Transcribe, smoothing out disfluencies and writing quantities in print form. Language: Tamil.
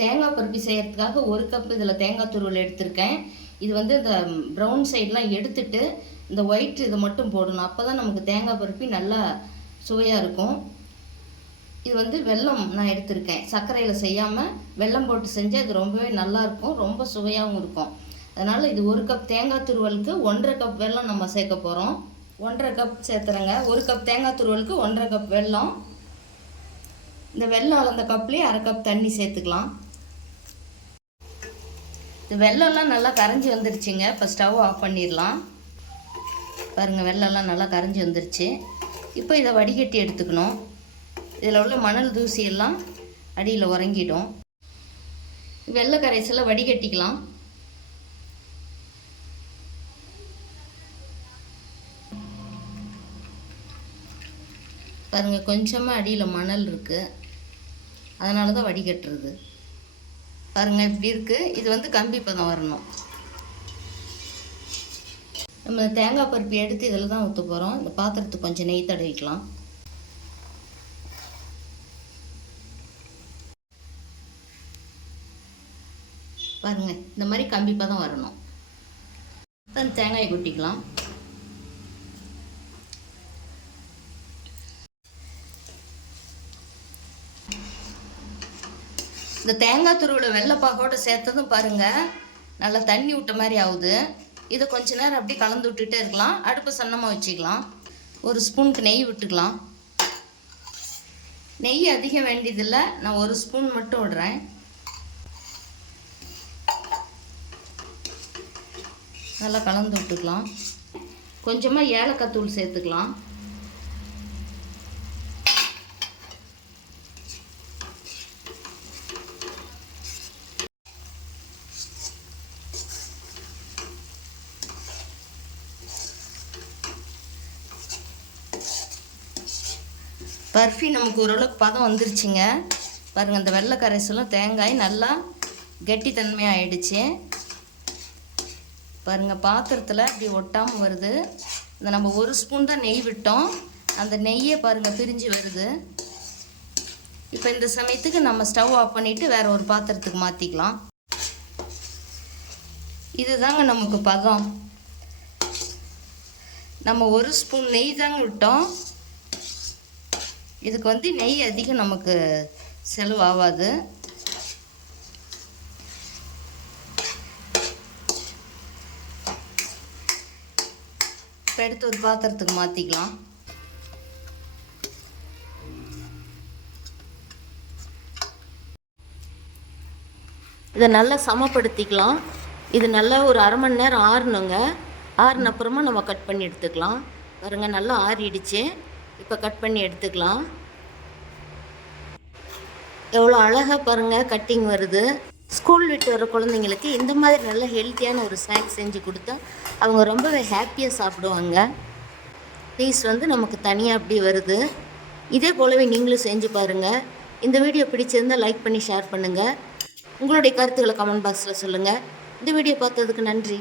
தேங்காய் பருப்பி செய்கிறதுக்காக 1 கப் இதில் தேங்காய் துருவல் எடுத்திருக்கேன். இது வந்து இந்த ப்ரௌன் சைட்லாம் எடுத்துட்டு இந்த ஒயிட் இதை மட்டும் போடணும். அப்போ தான் நமக்கு தேங்காய் பருப்பி நல்லா சுவையாக இருக்கும். இது வந்து வெல்லம் நான் எடுத்திருக்கேன். சர்க்கரையில் செய்யாமல் வெல்லம் போட்டு செஞ்சால் இது ரொம்பவே நல்லாயிருக்கும், ரொம்ப சுவையாகவும் இருக்கும். அதனால் இது 1 கப் தேங்காய் துருவலுக்கு 1.5 கப் வெல்லம் நம்ம சேர்க்க போகிறோம். 1.5 கப் சேர்த்துறேங்க. 1 கப் தேங்காய் துருவலுக்கு 1.5 கப் வெல்லம். இந்த வெல்லம் அளந்த கப்லேயே 1/2 கப் தண்ணி சேர்த்துக்கலாம். இது வெல்லம்லாம் நல்லா கரைஞ்சி வந்துருச்சுங்க. இப்போ ஸ்டவ் ஆஃப் பண்ணிடலாம். பாருங்கள், வெல்லம்லாம் நல்லா கரைஞ்சி வந்துருச்சு. இப்போ இதை வடிகட்டி எடுத்துக்கணும். இதில் உள்ள மணல் தூசியெல்லாம் அடியில் உறங்கிடும். வெள்ளை கரைசலை வடிகட்டிக்கலாம். பாருங்கள், கொஞ்சமாக அடியில் மணல் இருக்குது, அதனால தான் வடிகட்டுறது. பாருங்கள் இப்படி இருக்குது. இது வந்து கம்பி பதம் வரணும். நம்ம தேங்காய் பருப்பி எடுத்து இதில் தான் ஊற்ற போகிறோம். இந்த பாத்திரத்துக்கு கொஞ்சம் நெய் தடவிக்கலாம். பாருங்கள், இந்த மாதிரி கம்பி பதம் வரணும். தேங்காயை கொட்டிக்கலாம். இந்த தேங்காய் துருவில் வெள்ளைப்பாகோடு சேர்த்ததும் பாருங்கள் நல்லா தண்ணி விட்ட மாதிரி ஆகுது. இதை கொஞ்ச நேரம் அப்படியே கலந்து விட்டுட்டே இருக்கலாம். அடுப்பு சன்னமாக வச்சுக்கலாம். 1 ஸ்பூனுக்கு நெய் விட்டுக்கலாம். நெய் அதிகம் வேண்டியதில்லை, நான் 1 ஸ்பூன் மட்டும் விடுறேன். நல்லா கலந்து விட்டுக்கலாம். கொஞ்சமாக ஏலக்காய் தூள் சேர்த்துக்கலாம். பர்ஃபி நமக்கு ஓரளவுக்கு பதம் வந்துருச்சுங்க. பாருங்கள், இந்த வெள்ளை கரைசலும் தேங்காய் நல்லா கெட்டித்தன்மையாக ஆயிடுச்சு. பாருங்கள், பாத்திரத்தில் அப்படி ஒட்டாமல் வருது. இந்த நம்ம 1 ஸ்பூன் தான் நெய் விட்டோம், அந்த நெய்யை பாருங்கள் பிரிஞ்சு வருது. இப்போ இந்த சமயத்துக்கு நம்ம ஸ்டவ் ஆஃப் பண்ணிவிட்டு வேறு ஒரு பாத்திரத்துக்கு மாற்றிக்கலாம். இதுதாங்க நமக்கு பதம். நம்ம 1 ஸ்பூன் நெய் தாங்க விட்டோம். இதுக்கு வந்து நெய் அதிகம் நமக்கு செலவாகாது. இப்போ எடுத்து ஒரு பாத்திரத்துக்கு மாற்றிக்கலாம். இதை நல்லா சமப்படுத்திக்கலாம். இது நல்லா ஒரு 1/2 மணி நேரம் ஆறணுங்க. ஆறின அப்புறமா நம்ம கட் பண்ணி எடுத்துக்கலாம். பாருங்கள், நல்லா ஆறிடுச்சு. இப்போ கட் பண்ணி எடுத்துக்கலாம். எவ்வளோ அழகாக பாருங்கள் கட்டிங் வருது. ஸ்கூல் விட்டு வர குழந்தைங்களுக்கு இந்த மாதிரி நல்ல ஹெல்த்தியான ஒரு ஸ்நாக்ஸ் செஞ்சு கொடுத்தா அவங்க ரொம்பவே ஹாப்பியாக சாப்பிடுவாங்க. பீஸ் வந்து நமக்கு தனியாக அப்படி வருது. இதே போலவே நீங்களும் செஞ்சு பாருங்கள். இந்த வீடியோ பிடிச்சிருந்தால் லைக் பண்ணி ஷேர் பண்ணுங்கள். உங்களுடைய கருத்துக்களை கமெண்ட் பாக்ஸில் சொல்லுங்கள். இந்த வீடியோ பார்த்ததுக்கு நன்றி.